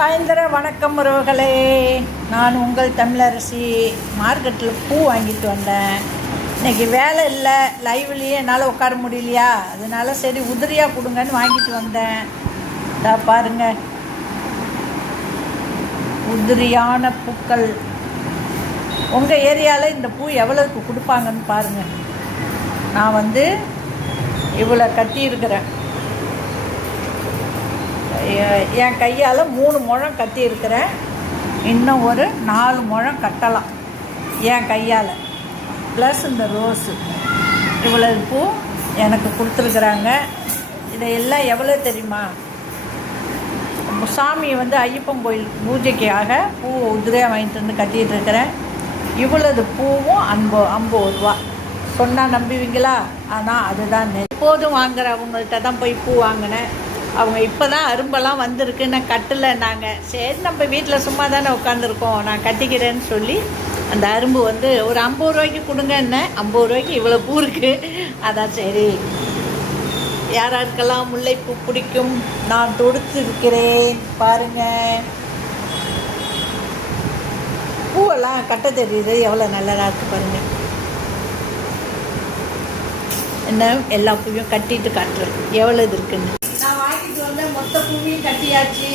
சாயந்தர வணக்கம் உறவுகளே. நான் உங்கள் தமிழரசி. மார்க்கெட்டில் பூ வாங்கிட்டு வந்தேன். இன்றைக்கி வேலை இல்லை, லைவ்லேயே என்னால் உட்கார முடியலையா, அதனால சரி உதிரியாக கொடுங்கன்னு வாங்கிட்டு வந்தேன். இதா பாருங்க, உதிரியான பூக்கள். உங்கள் ஏரியாவில் இந்த பூ எவ்வளோக்கு கொடுப்பாங்கன்னு பாருங்கள். நான் இவ்வளோ கட்டியிருக்கிறேன். என் கையால் 3 முழம் கட்டியிருக்கிறேன். இன்னும் ஒரு 4 முழம் கட்டலாம் என் கையால். ப்ளஸ் இந்த ரோஸு இவ்வளோ பூ எனக்கு கொடுத்துருக்குறாங்க. இதையெல்லாம் எவ்வளோ தெரியுமா? சாமி ஐயப்பன் கோயில் பூஜைக்காக பூ உதிரையாக வாங்கிட்டு வந்து கட்டிகிட்டு இருக்கிறேன். இவ்வளவு பூவும் 50 ரூபா. சொன்னால் நம்புவீங்களா? ஆனால் அதுதான் எப்போதும் வாங்குறவங்கள்ட்ட தான் போய் பூ வாங்கினேன். அவங்க இப்போ தான் அரும்பெல்லாம் வந்திருக்கு, நான் கட்டலைன்னாங்க. சரி, நம்ம வீட்டில் சும்மா தானே உட்காந்துருக்கோம், நான் கட்டிக்கிறேன்னு சொல்லி அந்த அரும்பு ஒரு 50 ரூபாய்க்கு கொடுங்க. என்ன 50 ரூபாய்க்கு இவ்வளோ பூ இருக்குது. அதான் சரி, யாராருக்கெல்லாம் முல்லைப்பூ பிடிக்கும் நான் தொடுத்து இருக்கிறேன் பாருங்கள். பூவெல்லாம் கட்ட தெரியுது, எவ்வளோ நல்லதாக இருக்குது பாருங்கள். என்ன எல்லா பூவையும் கட்டிட்டு காட்டுறேன் எவ்வளோ இது இருக்குன்னு. நான் வாங்கிட்டு மொத்த பூவையும் கட்டியாச்சு.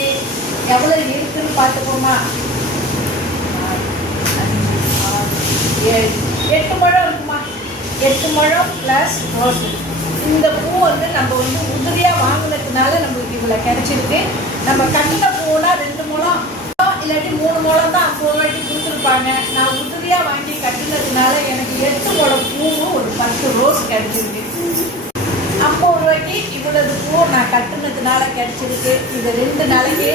எவ்வளோ இருக்குன்னு பார்த்துக்கோமா. 8 முழம் இருக்குமா. 8 முழம் ப்ளஸ் ரோஸு. இந்த பூ நம்ம உதிரியாக வாங்கினதுனால நம்மளுக்கு இவ்வளோ கிடச்சிருக்கு. நம்ம கட்டின பூனா 2 முழம் இல்லாட்டி 3 முழம் தான் 50 ரூபாய்க்கு கொடுத்துருப்பாங்க. நான் உதிரியாக வாங்கி கட்டினதுனால எனக்கு 8 முழம் பூவும் ஒரு 10 ரோஸ் கிடச்சிருக்கு. 50 ரூபாய்க்கு இவ்வளவு பூ நான் கட்டுனதுனால கிடச்சிருக்கு. இது 2 நாளைக்கு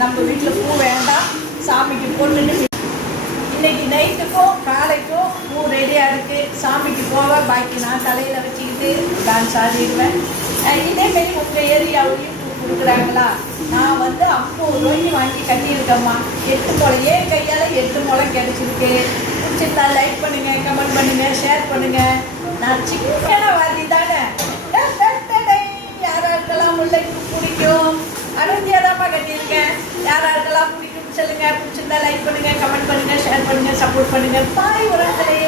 நம்ம வீட்டில் பூ வேண்டாம், சாமிக்கு போட்டுட்டு இன்னைக்கு நைட்டுக்கும் காலைக்கும் பூ ரெடியாக இருக்குது. சாமிக்கு போவேன், பாக்கி நான் தலையில் வச்சுக்கிட்டு டான்ஸ் ஆடிடுவேன். இதேமாரி உங்கள் ஏரியாவிலையும் பூ கொடுக்குறாங்களா? நான் 50 ரூபாய்க்கு வாங்கி கட்டியிருக்கேம்மா. 8 முழம் ஏன் கையால் 8 முழம் கிடச்சிருக்கு. பிடிச்சிருந்தா லைக் பண்ணுங்கள், கமெண்ட் பண்ணுங்கள், ஷேர் பண்ணுங்கள். நான் சிக்கன வாதி தானே. யாராருக்கெல்லாம் முல்லைப்பூ பிடிக்கும்? அனுமதியாக தான்ப்பா கட்டியிருக்கேன். யாராருக்கெல்லாம் பிடிக்கும் சொல்லுங்கள். பிடிச்சிருந்தா லைக் பண்ணுங்கள், கமெண்ட் பண்ணுங்கள், ஷேர் பண்ணுங்கள், சப்போர்ட் பண்ணுங்கள். பாய் உறவுகளே.